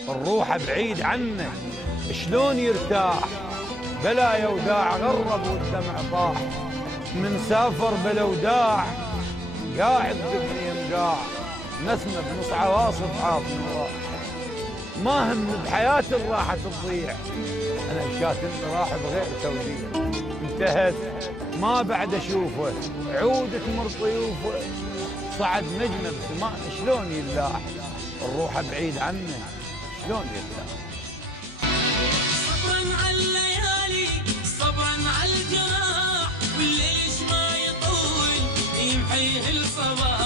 الروح بعيد عنه شلون يرتاح؟ بلا يا وداع غرب والدمع طاح، من سافر بلا وداع قاعد بابني مقاع، نسمة بنص عواصف عاطل راح، ما هم بحياتي الراحة تضيع، انا الكاتب راح بغير توديع، انتهت ما بعد اشوفه، عود تمر طيوفه، صعد نجمه بسماء شلون يلاح، الروح بعيد عنه شلون يرتاح؟ صبرا على الليالي صبرا على الجراح، والليش ما يطول يمحيه الصباح.